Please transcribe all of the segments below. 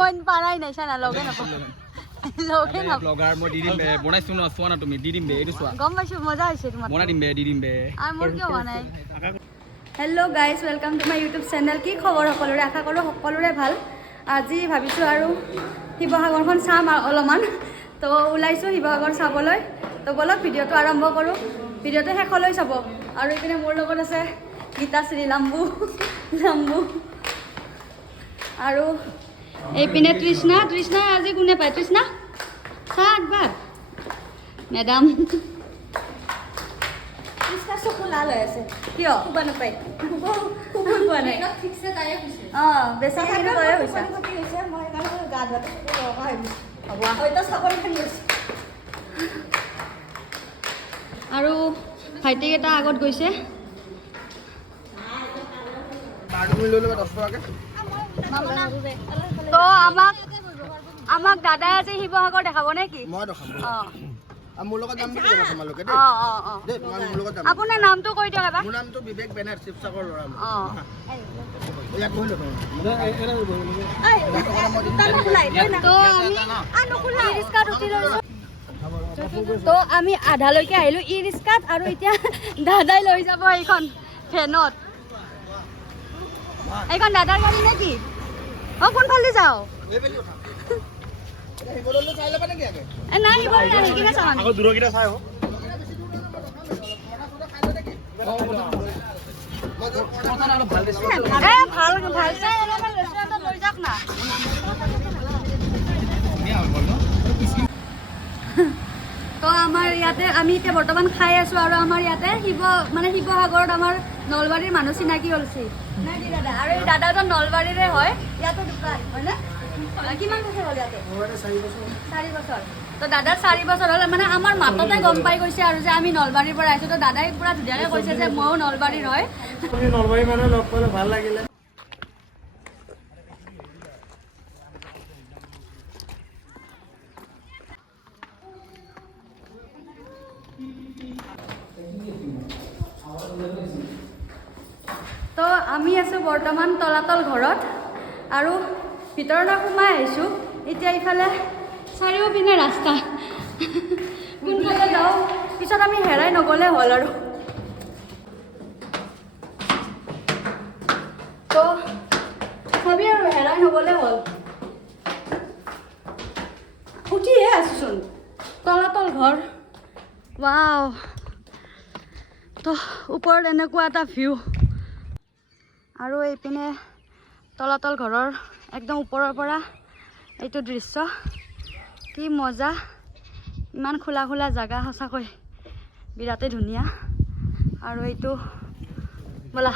মই পাৰাই নাই চানা লগে নাপাওঁ লগে নাপাওঁ ব্লগাৰ মই দি দিম বে বনাইছো ন চোৱা না তুমি দি দিম বে এইটো চোৱা গম পাইছো মজা হৈছে তোমাৰ বনাই দিম বে দি দিম বে আৰু মোৰ কিয় হোৱা নাই hello' guys welcome to my YouTube channel কি খবৰ সকলোৰে আশা কৰোঁ সকলোৰে ভাল আজি ভাবিছোঁ আৰু শিৱসাগৰখন চাম অলপমান তো ওলাইছোঁ শিৱসাগৰ চাবলৈ তো বলক ভিডিঅ'টো আৰম্ভ কৰোঁ ভিডিঅ'টো শেষলৈ চাব আৰু এইপিনে মোৰ লগত আছে গীতাশ্ৰী লাম্বু আৰু এইপিনে তৃষ্ণা আজি কোনে পায় তৃষ্ণা চা একবাৰ মেডাম চকু লাল হৈ আছে কিয় শুব নাপায় শুব পোৱা নাই অঁ বেছি তয়ে হৈছা আৰু ভাইটিকেইটা আগত গৈছে তো আমাক দাদাই আজি শিৱসাগৰ দেখাব নে কি অঁ আপোনাৰ নামটো কৈ দিয়ক এবাৰ মোৰ নামটো বিবেক বেনাৰ শিৱসাগৰ ল'ৰা তো আমি আধালৈকে আহিলোঁ ই ৰিক্সাত আৰু এতিয়া দাদাই লৈ যাব এইখন ফেনত এইখন দাদাৰ গাড়ী নে কি অঁ কোনফালে যাওঁ নাই কিনে চাওঁ ভাল ভাল চাই অলপমান ৰেষ্টুৰেণ্টত লৈ যাওক না তো আমাৰ ইয়াতে আমি এতিয়া বৰ্তমান খাই আছোঁ আৰু আমাৰ ইয়াতে শিৱসাগৰত আমাৰ নলবাৰীৰ মানুহ চিনাকি হৈছে নাই কি দাদা আৰু এই দাদাজন নলবাৰীৰে হয় ইয়াতে দোকান হয়নে কিমান বছৰ হ'ল ইয়াতে 4 বছৰ তো দাদাৰ 4 বছৰ হ'ল মানে আমাৰ মাততে গম পাই গৈছে আৰু যে আমি নলবাৰীৰ পৰা আহিছোঁ তো দাদাই পুৰা ধুনীয়াকৈ কৈছে যে ময়ো নলবাৰীৰ হয় নলবাৰী মানুহ লগ পালে ভাল লাগিলে তো আমি আছোঁ বৰ্তমান তলাতল ঘৰত আৰু ভিতৰলৈ সোমাই আহিছোঁ এতিয়া ইফালে চাৰিওপিনে ৰাস্তা কোনফালে যাওঁ পিছত আমি হেৰাই নগ'লে হ'ল আৰু তো ভাবি আৰু হেৰাই নগ'লে হ'ল উঠিহে আছোঁচোন তলাতল ঘৰ ৱাও তো ওপৰত এনেকুৱা এটা ভিউ আৰু এইপিনে তলাতল ঘৰৰ একদম ওপৰৰ পৰা এইটো দৃশ্য কি মজা ইমান খোলা খোলা জাগা সঁচাকৈ বিৰাটেই ধুনীয়া আৰু এইটো ব'লা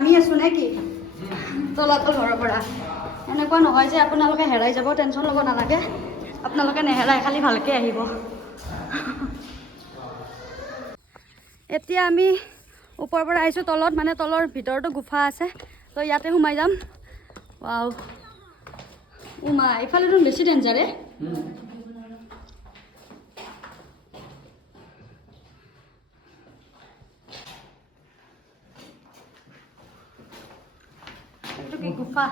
আমি আছোঁ নে কি তলাতল ঘৰৰ পৰা এনেকুৱা নহয় যে আপোনালোকে হেৰাই যাব টেনশ্যন ল'ব নালাগে আপোনালোকে নেহেৰাই খালি ভালকৈ আহিব এতিয়া আমি ওপৰৰ পৰা আহিছোঁ তলত মানে তলৰ ভিতৰতো গুফা আছে তো ইয়াতে সোমাই যাম ৱাও উমা এইফালেতো বেছি ডেঞ্জাৰে এইটো কি গুফা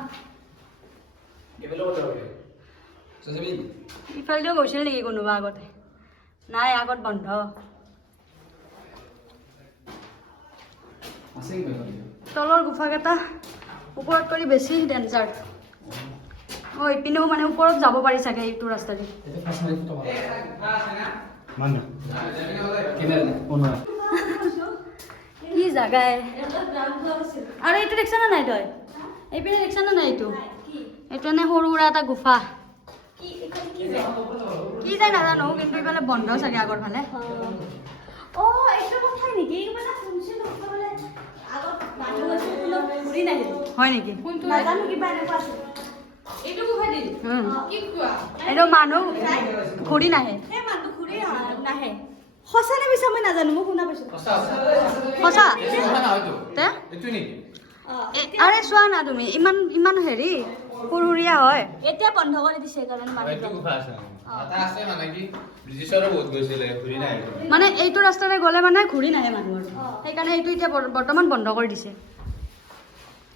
ইফালেদিও গৈছিল নেকি কোনোবা আগতে নাই আগত বন্ধ তলৰ গুফাকেইটা ওপৰত কৰি বেছি ডেঞ্জাৰ অঁ ইপিনেও মানে ওপৰত যাব পাৰি চাগে এইটো ৰাস্তাদি কি জাগাই আৰু এইটো দেখিছা না নাই তই এইপিনে দেখিছা না নাই এইটো এনে সৰু সুৰা এটা গুফা কি যায় নাজানো কিন্তু ইফালে বন্ধ চাগে আগৰ ফালে অঁ এইটো কথাই নেকি হয় নেকি এইটো মানুহ ঘূৰি নাহে সঁচা নে পিছা মই নাজানো মই শুনা পাইছোঁ সঁচা আৰে চোৱা না তুমি ইমান ইমান হেৰি সুৰসুৰীয়া হয় এতিয়া বন্ধ কৰি দিছে কাৰণে মানে এইটো ৰাস্তাৰে গ'লে মানে ঘূৰি নাহে মানুহৰ সেইকাৰণে এইটো এতিয়া বৰ্তমান বন্ধ কৰি দিছে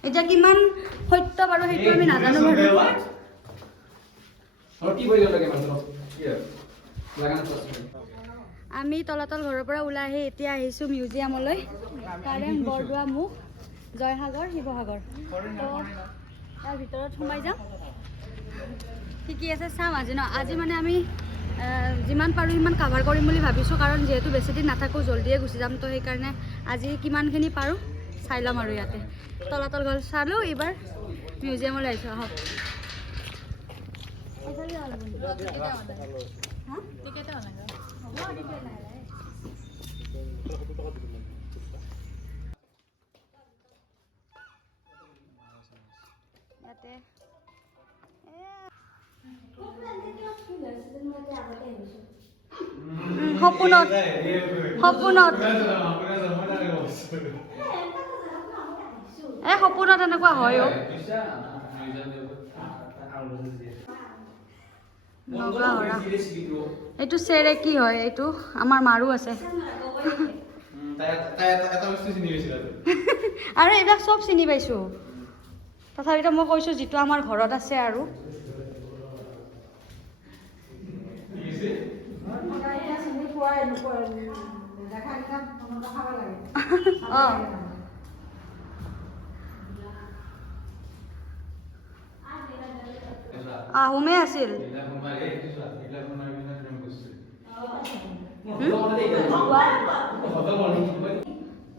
এতিয়া কিমান সত্য বাৰু সেইটো আমি নাজানো বাৰু আমি তলাতল ঘৰৰ পৰা ওলাই আহি এতিয়া আহিছোঁ মিউজিয়ামলৈ কাৰেং বৰদোৱা মুখ জয়সাগৰ শিৱসাগৰ তাৰ ভিতৰত সোমাই যাম কি কি আছে চাম আজি মানে আমি যিমান পাৰোঁ সিমান কাভাৰ কৰিম বুলি ভাবিছোঁ কাৰণ যিহেতু বেছি দিন নাথাকোঁ জল্দিয়ে গুচি যাম তো সেইকাৰণে আজি কিমানখিনি পাৰোঁ চাই ল'ম আৰু ইয়াতে তলাতল ঘৰ চালোঁ এইবাৰ মিউজিয়ামলৈ আহিছোঁ আহক ইয়াতে সপোনত সপোনত এনেকুৱা হয় নগাহৰা এইটো চেৰে কি হয় এইটো আমাৰ মাৰো আছে আৰু এইবিলাক চব চিনি পাইছোঁ তথাপিতো মই কৈছোঁ যিটো আমাৰ ঘৰত আছে আৰু আহোমে আছিল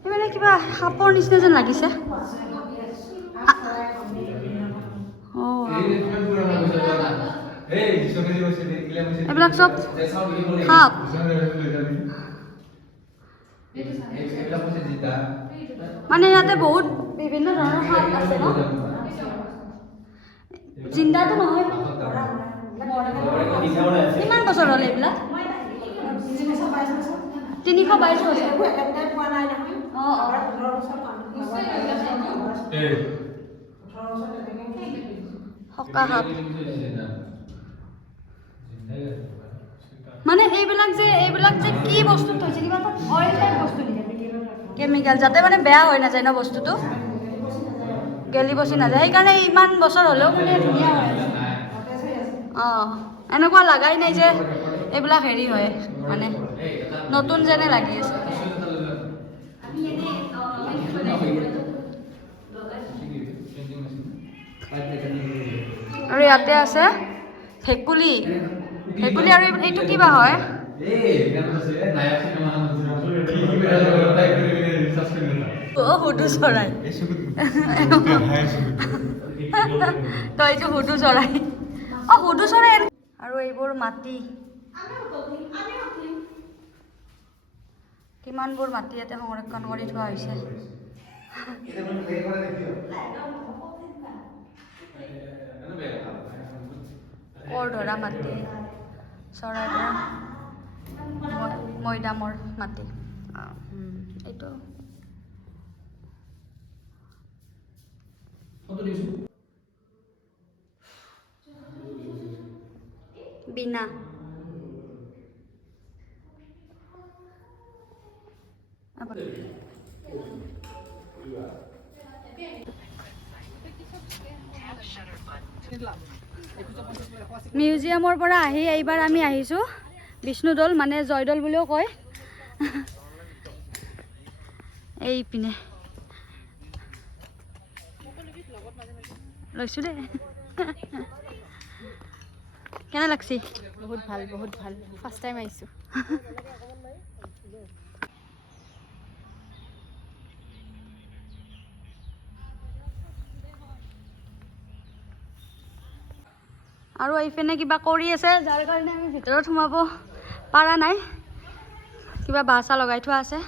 মানে কিবা সাপৰ নিচিনা যেন লাগিছে এইবিলাক চব সাপ মানে ইয়াতে বহুত বিভিন্ন ধৰণৰ সাপ আছে ন জিন্দাটো নহয় কিমান বছৰ হ'ল এইবিলাক 322 বছৰ সকা সাপ মানে এইবিলাক যে কি বস্তু থৈছে কিবা এটা অইল টাইপ বস্তু নেকি কেমিকেল যাতে মানে বেয়া হৈ নাযায় ন বস্তুটো গেলি পচি নাযায় সেইকাৰণে ইমান বছৰ হ'লেও মানে ধুনীয়া হৈ আছে এনেকুৱা লাগাই নাই যে এইবিলাক হেৰি হয় মানে নতুন যেনে লাগি আছে আৰু ইয়াতে আছে ভেকুলী আৰু এইটো কিবা হয় হুদু চৰাই তো এইটো হুদু চৰাই হুদু চৰাই আৰু এইবোৰ মাটি কিমানবোৰ মাটি ইয়াতে সংৰক্ষণ কৰি থোৱা হৈছে কৰ ধৰা মাটি চৰাইবোৰ মৈদামৰ মাটি এইটো বিনা মিউজিয়ামৰ পৰা আহি এইবাৰ আমি আহিছোঁ বিষ্ণুদৌল মানে জয়দৌল বুলিও কয় এই পিনে লৈছোঁ দে কেনে লাগছি বহুত ভাল ফাৰ্ষ্ট টাইম আহিছোঁ আৰু এইপিনে কিবা কৰি আছে যাৰ কাৰণে আমি ভিতৰত সোমাব পৰা নাই কিবা বাছা লগাই থোৱা আছে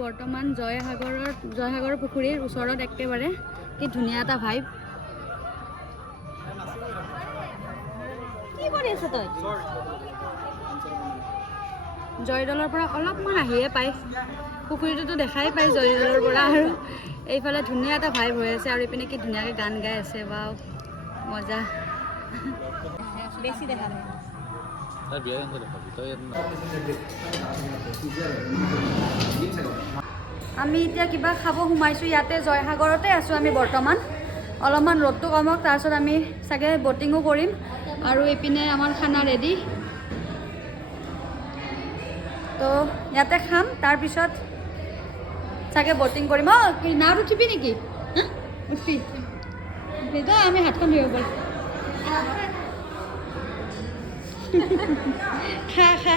বৰ্তমান জয়সাগৰ পুখুৰীৰ ওচৰত একেবাৰে কি ধুনীয়া এটা ভাইব কি কৰি আছ তই জয়দৌলৰ পৰা অলপমান আহিয়ে পায় পুখুৰীটোতো দেখাই পায় জয়দৌলৰ পৰা আৰু এইফালে ধুনীয়া এটা ভাইব হৈ আছে আৰু এইপিনে কি ধুনীয়াকৈ গান গাই আছে বাও মজা বেছি দেখা নাই আমি এতিয়া কিবা খাব সোমাইছোঁ ইয়াতে জয়সাগৰতে আছোঁ আমি বৰ্তমান অলপমান ৰ'দটো কমক তাৰপিছত আমি চাগে বটিঙো কৰিম আৰু এইপিনে আমাৰ খানা ৰেডি তো ইয়াতে খাম তাৰপিছত চাগে বটিং কৰিম নাওত উঠিবি নেকি উঠবি তো আমি হাতখন ধুব পাৰোঁ খা